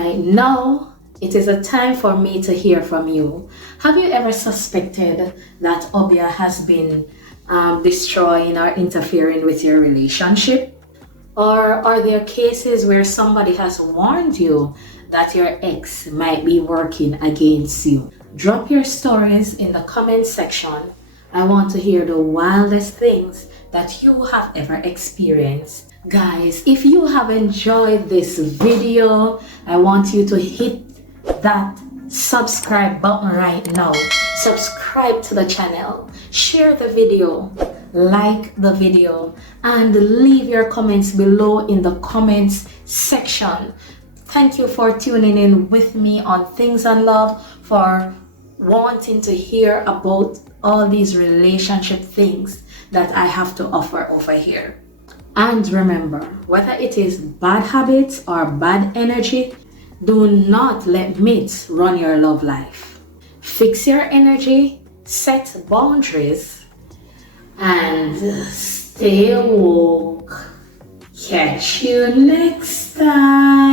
right, now it is a time for me to hear from you. Have you ever suspected that Obia has been destroying or interfering with your relationship? Or are there cases where somebody has warned you that your ex might be working against you? Drop your stories in the comment section. I want to hear the wildest things that you have ever experienced. Guys, if you have enjoyed this video, I want you to hit that subscribe button right now. Subscribe to the channel, share the video, like the video, and leave your comments below in the comments section. Thank you for tuning in with me on Things and Love, for wanting to hear about all these relationship things that I have to offer over here. And remember, whether it is bad habits or bad energy, do not let myths run your love life. Fix your energy, set boundaries, and stay woke. Catch you next time.